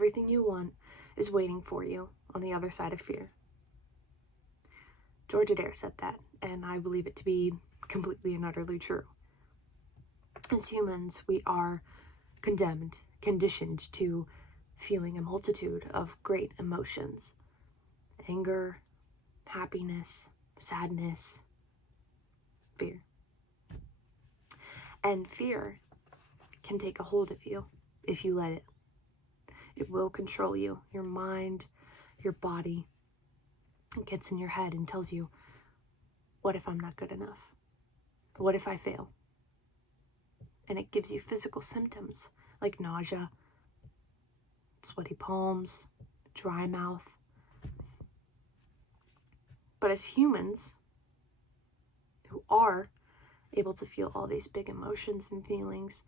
everything you want is waiting for you on the other side of fear. George Adair said that, and I believe it to be completely and utterly true. As humans, we are conditioned to feeling a multitude of great emotions: anger, happiness, sadness, fear. And fear can take a hold of you if you let it. It will control you, your mind, your body. It gets in your head and tells you, what if I'm not good enough? What if I fail? And it gives you physical symptoms like nausea, sweaty palms, dry mouth. But as humans who are able to feel all these big emotions and feelings,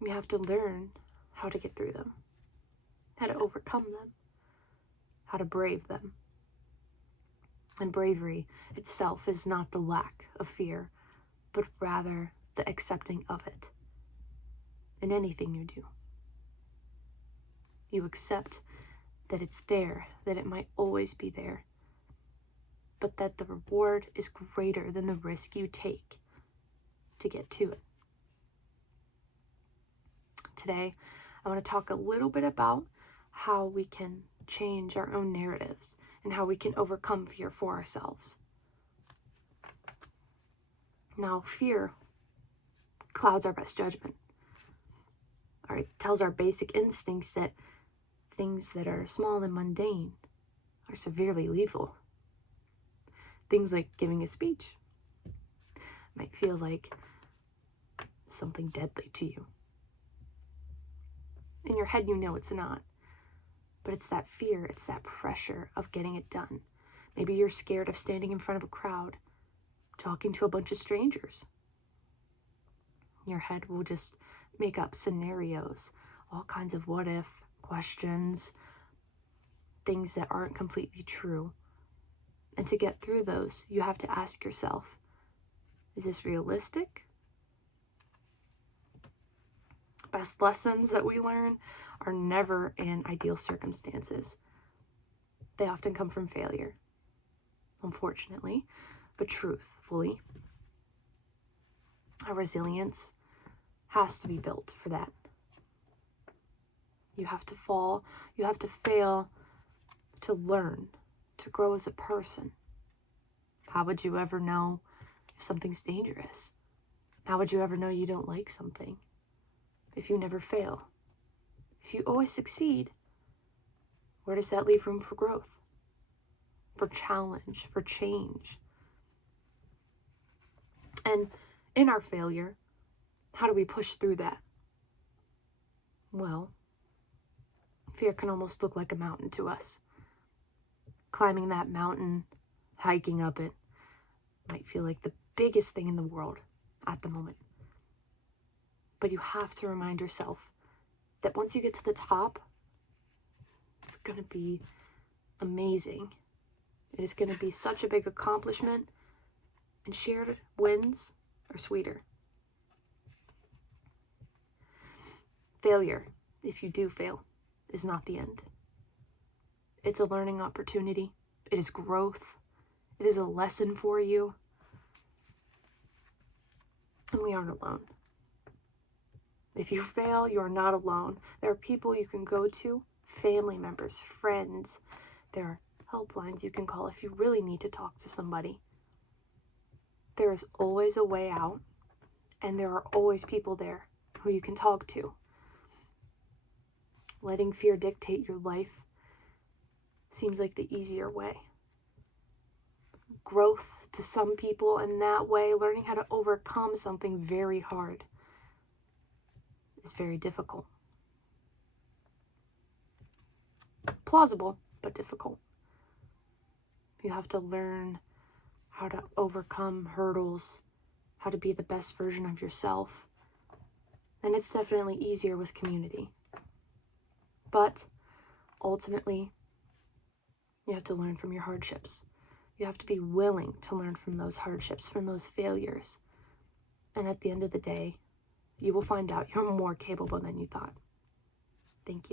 we have to learn how to get through them, how to overcome them, how to brave them. And bravery itself is not the lack of fear, but rather the accepting of it in anything you do. You accept that it's there, that it might always be there, but that the reward is greater than the risk you take to get to it. Today, I want to talk a little bit about how we can change our own narratives and how we can overcome fear for ourselves. Now, fear clouds our best judgment. All right, tells our basic instincts that things that are small and mundane are severely lethal. Things like giving a speech might feel like something deadly to you. In your head, you know it's not. But it's that fear, it's that pressure of getting it done. Maybe you're scared of standing in front of a crowd, talking to a bunch of strangers. Your head will just make up scenarios, all kinds of what if questions, things that aren't completely true. And to get through those, you have to ask yourself, is this realistic? Best lessons that we learn are never in ideal circumstances. They often come from failure, unfortunately, but truthfully. Our resilience has to be built for that. You have to fall, you have to fail to learn, to grow as a person. How would you ever know if something's dangerous? How would you ever know you don't like something if you never fail? If you always succeed, where does that leave room for growth, for challenge, for change? And in our failure, how do we push through that? Well, fear can almost look like a mountain to us. Climbing that mountain, hiking up it, might feel like the biggest thing in the world at the moment. But you have to remind yourself that once you get to the top, it's going to be amazing. It is going to be such a big accomplishment, and shared wins are sweeter. Failure, if you do fail, is not the end. It's a learning opportunity. It is growth. It is a lesson for you. And we aren't alone. If you fail, you are not alone. There are people you can go to, family members, friends. There are helplines you can call if you really need to talk to somebody. There is always a way out, and there are always people there who you can talk to. Letting fear dictate your life seems like the easier way. Growth to some people in that way, learning how to overcome something very hard, is very difficult. Plausible, but difficult. You have to learn how to overcome hurdles, how to be the best version of yourself. And it's definitely easier with community. But ultimately, you have to learn from your hardships. You have to be willing to learn from those hardships, from those failures. And at the end of the day, you will find out you're more capable than you thought. Thank you.